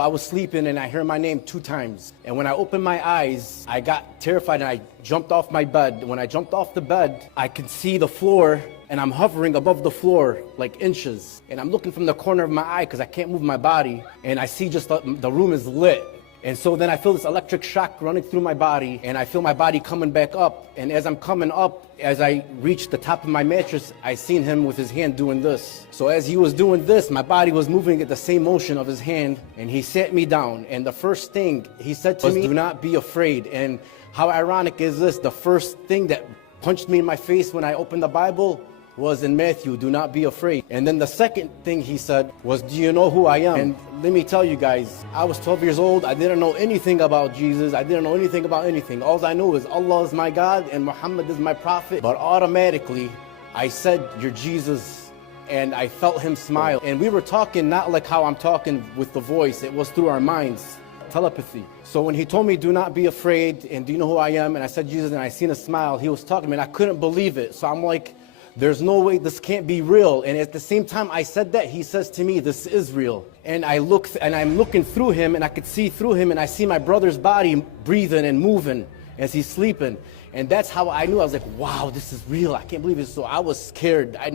I was sleeping and I heard my name 2 times. And when I opened my eyes, I got terrified and I jumped off my bed. When I jumped off the bed, I could see the floor and I'm hovering above the floor like inches. And I'm looking from the corner of my eye because I can't move my body. And I see just the room is lit. And so then I feel this electric shock running through my body, and I feel my body coming back up. And as I'm coming up, as I reach the top of my mattress, I seen him with his hand doing this. So as he was doing this, my body was moving at the same motion of his hand, and he sat me down. And the first thing he said to me, do not be afraid. And how ironic is this? The first thing that punched me in my face when I opened the Bible was in Matthew, do not be afraid. And then the second thing he said was, do you know who I am? And let me tell you guys, I was 12 years old. I didn't know anything about Jesus. I didn't know anything about anything. All I know is Allah is my God and Muhammad is my prophet. But automatically, I said, you're Jesus. And I felt him smile. And we were talking not like how I'm talking with the voice. It was through our minds. Telepathy. So when he told me, do not be afraid, and do you know who I am? And I said, Jesus, and I seen a smile. He was talking to me, and I couldn't believe it. So I'm like, there's no way this can't be real. And at the same time I said that, he says to me, this is real. And I look, and I'm looking through him, and I could see through him, and I see my brother's body breathing and moving as he's sleeping. And that's how I knew. I was like, wow, this is real. I can't believe it. So I was scared. I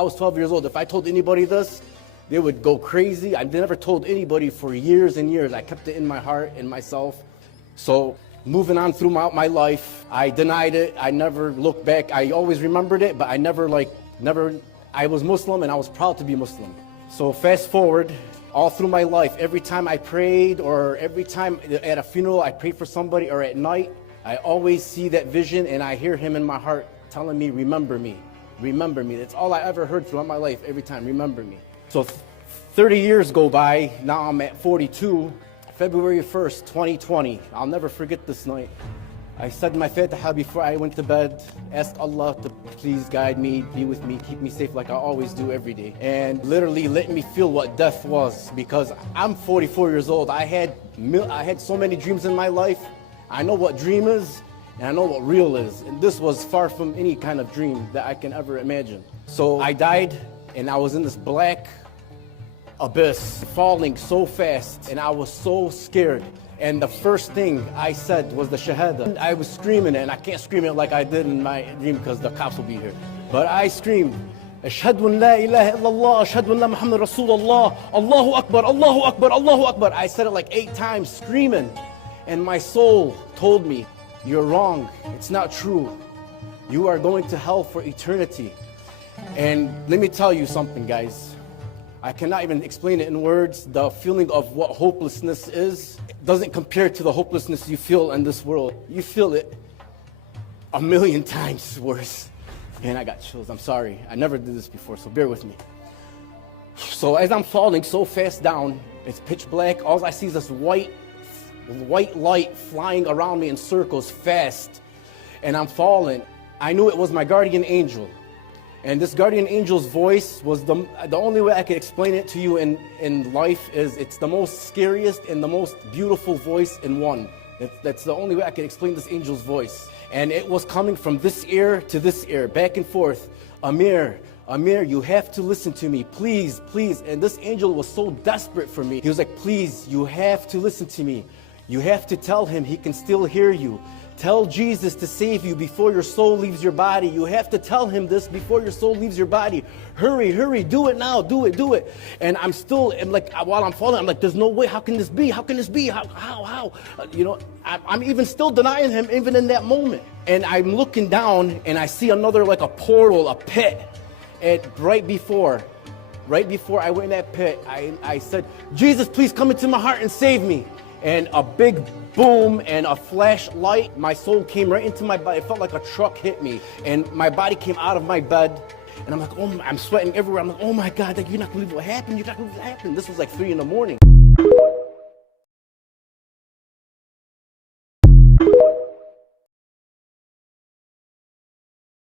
was 12 years old. If I told anybody this, they would go crazy. I never told anybody for years and years. I kept it in my heart and myself. So moving on through my life, I denied it. I never looked back. I always remembered it, but I never, I was Muslim and I was proud to be Muslim. So fast forward, all through my life, every time I prayed or every time at a funeral I prayed for somebody or at night, I always see that vision and I hear him in my heart telling me, remember me, remember me. That's all I ever heard throughout my life, every time, remember me. So 30 years go by, now I'm at 42. February 1st, 2020, I'll never forget this night. I said my Fatiha before I went to bed, asked Allah to please guide me, be with me, keep me safe like I always do every day. And literally let me feel what death was, because I'm 44 years old. I had so many dreams in my life. I know what dream is, and I know what real is. And this was far from any kind of dream that I can ever imagine. So I died, and I was in this black abyss, falling so fast, and I was so scared. And the first thing I said was the Shahada. I was screaming it, and I can't scream it like I did in my dream because the cops will be here. But I screamed, Ashhadu an la ilaha illallah, Ashhadu anna Muhammad Rasulullah, Allahu Akbar, Allahu Akbar, Allahu Akbar. I said it like 8 times, screaming. And my soul told me, you're wrong, it's not true. You are going to hell for eternity. And let me tell you something, guys. I cannot even explain it in words. The feeling of what hopelessness is doesn't compare to the hopelessness you feel in this world. You feel it 1,000,000 times worse. Man, I got chills, I'm sorry. I never did this before, so bear with me. So as I'm falling so fast down, it's pitch black. All I see is this white light flying around me in circles fast. And I'm falling. I knew it was my guardian angel. And this guardian angel's voice was the only way I could explain it to you in life is it's the most scariest and the most beautiful voice in one. That's the only way I could explain this angel's voice. And it was coming from this ear to this ear, back and forth. Amir, you have to listen to me, please, please. And this angel was so desperate for me. He was like, please, you have to listen to me. You have to tell him he can still hear you. Tell Jesus to save you before your soul leaves your body. You have to tell him this before your soul leaves your body. Hurry, hurry, do it now, do it, do it. And I'm like, while I'm falling, I'm like, there's no way, how can this be? How can this be? How? You know, I'm even still denying him even in that moment. And I'm looking down and I see another, like a portal, a pit. And right before I went in that pit, I said, Jesus, please come into my heart and save me. And a big boom and a flashlight, my soul came right into my body. It felt like a truck hit me. And my body came out of my bed. And I'm like, oh, I'm sweating everywhere. I'm like, oh my God, you're not gonna believe what happened. You're not gonna believe what happened. This was like 3 in the morning.